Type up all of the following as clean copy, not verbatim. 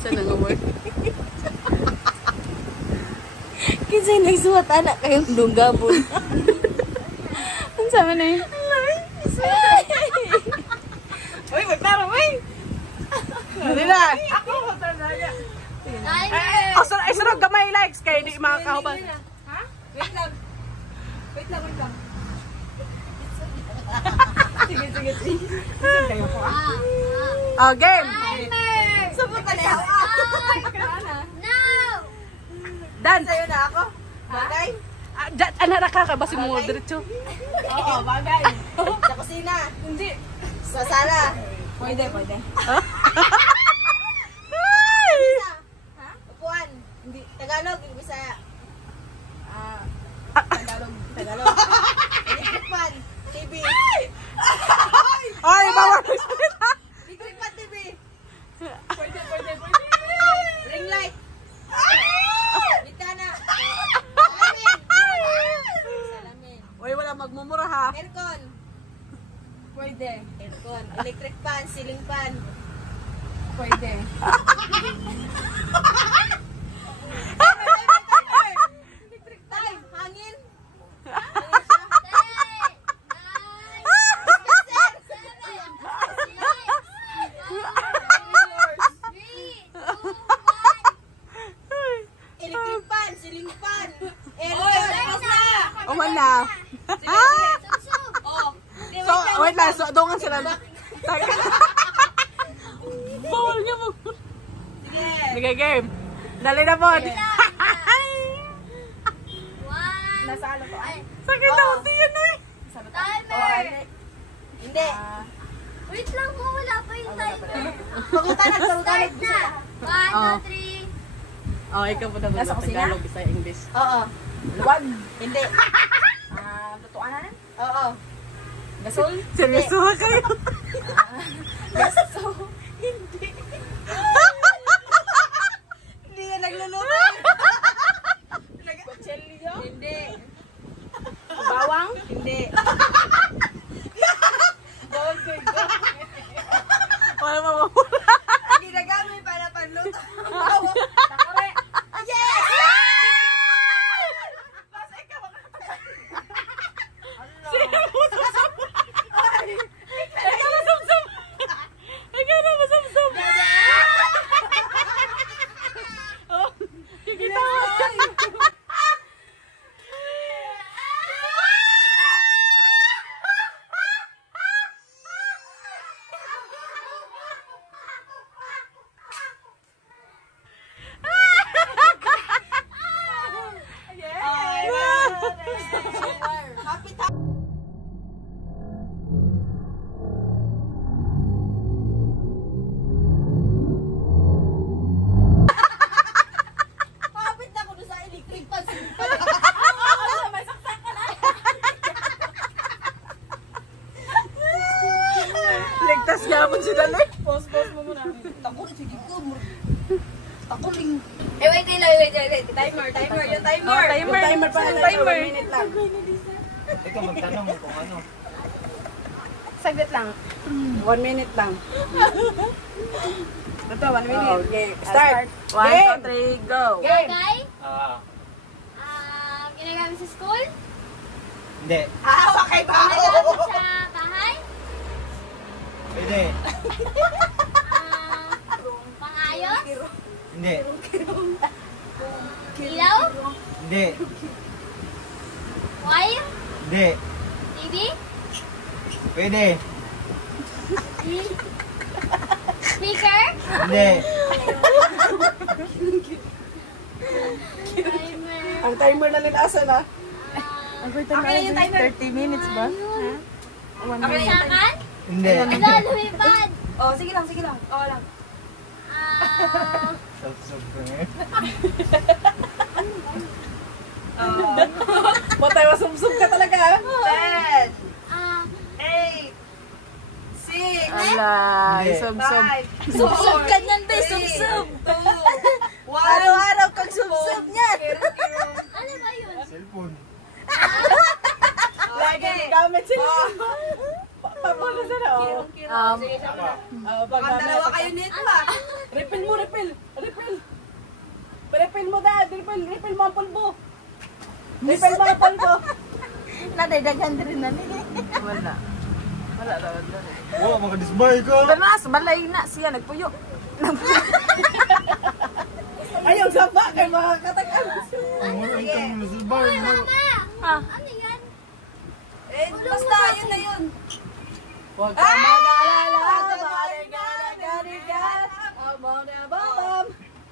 Sa nang-work. Kinsay nagsuwat anak kayong dunggabon. Ang sama na yun. Uy, magtaro, uy! Hindi na! Ako, ay, sunod gamay likes kaya hindi makakahuban. Ha? Wait lang. Wait lang. Sige. Listen kayo po ah. Oh, game! Sabot ka na. No! Dan! Sa'yo na ako. Bagay? Anak na ka, basi mo diretso. Oo, bagay. Sa kusina. Hindi. Sa sala. Pwede. Isa. Ha? Upuan. Hindi. Tagalog, yung Bisaya. Tagalog. Electric fan. TV. Ay, bawal na salita! Electric fan TV. Pwede. Ring light. Bitana. Salamin. Uy, wala magmumura ha. Aircon. Pwede. Aircon. Electric fan. Ceiling fan. Pwede. Electric fan. Hangin. Electric fan. Ceiling fan. Aircon. O, wala. Oh. So, wait lang. So, doon sila. Bawal niya mag... Sige, game. Dali na po. Nasa ano to? Sakit na unti yan eh. Timer! Hindi. Wait lang po, wala pa yung timer. Pagutanan. Start na! 1, 2, 3. Oh, ikaw po na Nasa kusina? Tagalog, Bisaya, English. Oo. Luwag. Hindi. Lutuan na? Oo. Gasol? Seryoso ba kayo? Gasol? Hindi. Hindi ka nagluluto. Kutsilyo? Hindi. Bawang? Hindi. Wala mamamura. Ginagamit para panluto. Takore. Yes! Ligtas yapon si Dali. Pause mo muna. Takol, sige ko. Takoling. Wait. Timer. Yung timer. Oh, timer pa. Timer. 1 minute lang. Ikaw magtanong mo kung ano. Saglit lang. 1 minute lang. Ito, 1 minute. Oh, okay. Start. 1, 2, 3, go. Bagay? Ah, Ginagamit sa school? hindi. Wakay ba? Ginagamit sa bahay? Pwede. Pangayos? Hindi. Ilaw? Hindi. Wire? Hindi. TV? Pwede. Speaker? Hindi. Timer. Ang timer na nilasa na. Okay na yung timer. 30 minutes ba? Sakan? Hindi. Ano, lumipad? Oh, sige lang. Oo lang. Self-serve ko ngayon. Matay, masumsum ka talaga. 10, 8, 6, Ala, isumsum. 5, Sub ka niyan, be, sub. 2, 1. Araw-araw kang sumsum niyan. Ano ba yun? Cellphone. Lagi gamit sila. Paano sana, oh. Sige, Pag dalawa kayo nito ha. refill mo, refill. Nipel mga paldo. Nadagdagan din na ni. Wala. Wala daw. Wow, makadisbay ka. Tanas, balay na siya nagpuyo. Ayaw sapa kay mga katakan. Wala itong masibay. Ah. Eh, basta yun na yun. Huwag ka mag-alala, baligan, abang na babam.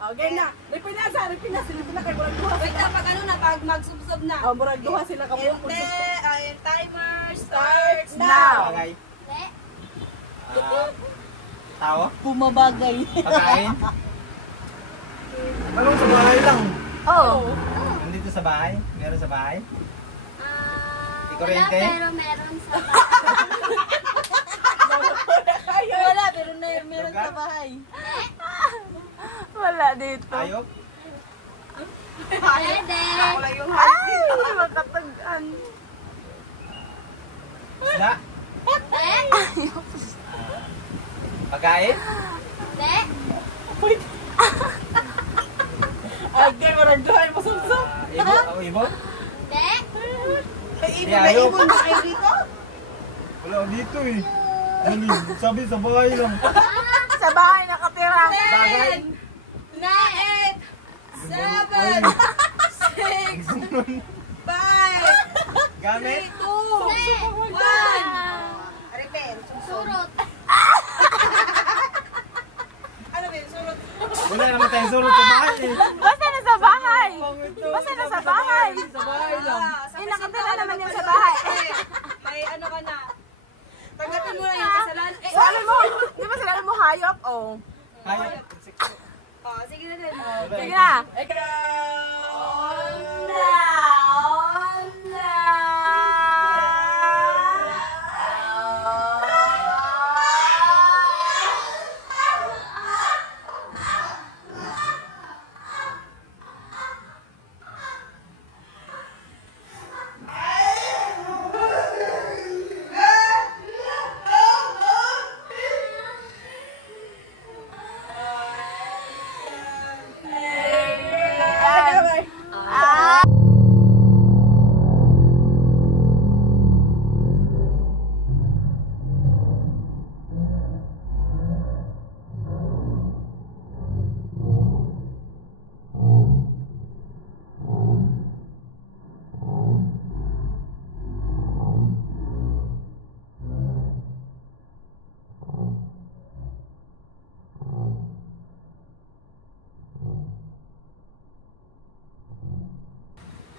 Okay na. Ripinas kay murag duha. Wait na, pag ano na, pag magsubsob na. Oh, murag duha sila ka po. Yung timer starts now. Bagay. Tao? Bumabagay. Pagkain? Anong sa bahay lang? Oh. Nandito sa bahay? Meron sa bahay? Wala, Ikurente? pero meron sa Wala, pero meron Lugar? sa bahay. Wala dito. Ayok? Pwede. Ay, makatagan. Isda? Pwede. Pagkain? Pwede. Agay, murag duha yung masubsob. Ibo? Ako ibo? Pwede. Di ayok. Ibon ba kayo dito? Wala dito eh. Mali, sabi sa bahay lang. Sa bahay nakatira. Bagay? 9, 7, 6, 5, Gamit? 2, 1. Repen, Surot. ano ba yun? Surot. Wala naman tayong sulot sa bahay eh. Basta na sa bahay. Basta na sa bahay. Sa bahay lang. Eh, nakatira naman yan sa bahay. May ano ka na. Tanggapin mo na yung kasalanan. Eh, Sali mo. Di ba sila mo hayop? Oh. Hayop. oh, sige na din. Sige na.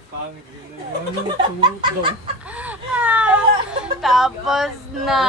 Pangit yun. Tapos na.